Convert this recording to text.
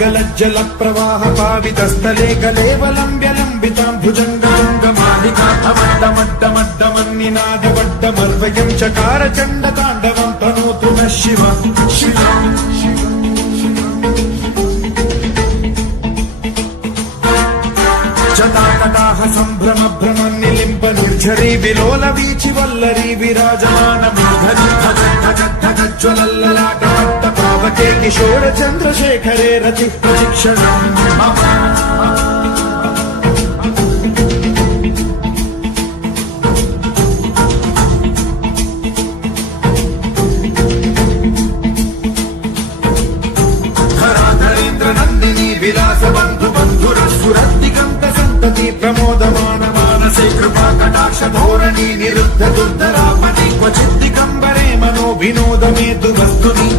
गलज्जल प्रवाह पावितस्थले कलेवलम्ब्य लम्बितां भुजङ्गमड्डमड्डमड्डमन्निनादवड्डमर्वयं चकार चण्डताण्डवं तनोतु नः शिव शिव जटाकटाह सम्भ्रम भ्रम निलिम्ब निर्झरी विलोल वीचि वल्लरी विराजमान ज्वलल्ललाटमट्ट पावके किशोर चन्द्रशेखरे रति प्रशिक्षणम् मम धराधरेन्द्र नन्दिनी विलास बन्धु बन्धुरसुरद्दिगन्त सन्तति प्रमोदमान मानसे कृपा कटाक्ष धोरणी निरुद्ध दुर्धरापति क्वचिद् दिगम्बरे मनो विनोद मे तु वस्तुनि